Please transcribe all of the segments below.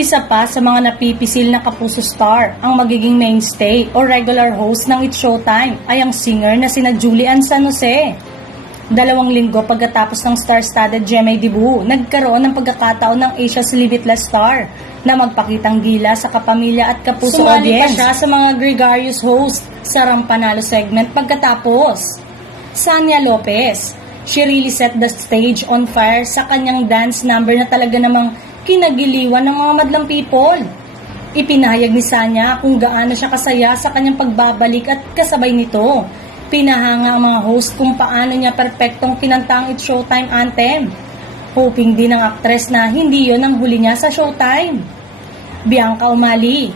Isa pa sa mga napipisil na kapuso star ang magiging mainstay o regular host ng It's Showtime ay ang singer na sina Julian San Jose. 2 linggo pagkatapos ng star-studded GMA debut, nagkaroon ng pagkakataon ng Asia's Limitless Star na magpakitang gila sa kapamilya at kapuso audience. Sumali pa siya sa mga gregarious host sa Rampanalo segment pagkatapos. Sanya Lopez, she really set the stage on fire sa kanyang dance number na talaga namang kinagiliwan ng mga madlang people. Ipinahayag ni Sanya kung gaano siya kasaya sa kanyang pagbabalik at kasabay nito. Pinahanga ang mga host kung paano niya perpektong kinanta ang It's Showtime anthem. Hoping din ng aktres na hindi yon ang huli niya sa Showtime. Bianca Umali,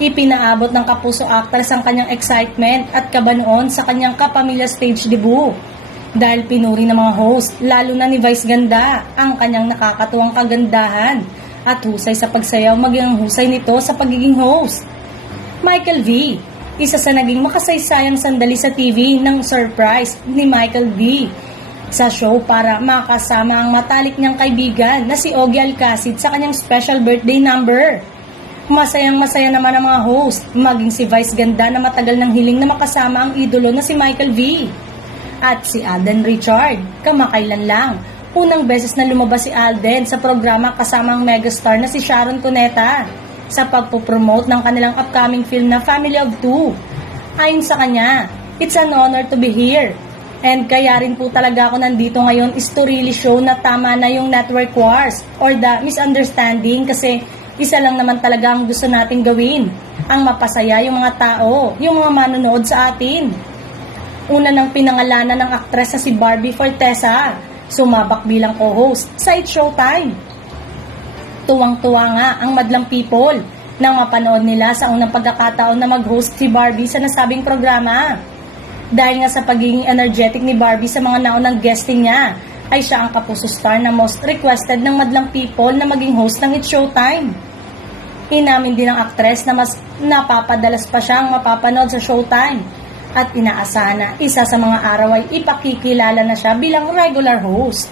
ipinaabot ng kapuso actress ang kanyang excitement at kaba noon sa kanyang kapamilya stage debut. Dahil pinuri ng mga host, lalo na ni Vice Ganda, ang kanyang nakakatuwang kagandahan at husay sa pagsayaw maging ang husay nito sa pagiging host. Michael V, isa sa naging makasaysayang sandali sa TV ng surprise ni Michael V sa show para makasama ang matalik niyang kaibigan na si Ogie Alcacid sa kanyang special birthday number. Masayang-masaya naman ang mga host, maging si Vice Ganda na matagal nang hiling na makasama ang idolo na si Michael V. At si Alden Richard, kamakailan lang. Unang beses na lumabas si Alden sa programa kasama ang megastar na si Sharon Cuneta sa pagpupromote ng kanilang upcoming film na Family of Two. Ayon sa kanya, it's an honor to be here. And kaya rin po talaga ako nandito ngayon is to really show na tama na yung network wars or the misunderstanding kasi isa lang naman talaga ang gusto natin gawin. Ang mapasaya yung mga tao, yung mga manonood sa atin. Una nang pinangalanan ng aktres na si Barbie Fortesa, sumabak bilang co-host sa It's Showtime. Tuwang-tuwa nga ang madlang people nang mapanood nila sa unang pagkakataon na mag-host si Barbie sa nasabing programa. Dahil nga sa pagiging energetic ni Barbie sa mga naunang guesting niya, ay siya ang kapuso star na most requested ng madlang people na maging host ng It's Showtime. Inamin din ng aktres na mas napapadalas pa siyang mapapanood sa Showtime at inaasahan na isa sa mga araw ay ipakikilala na siya bilang regular host.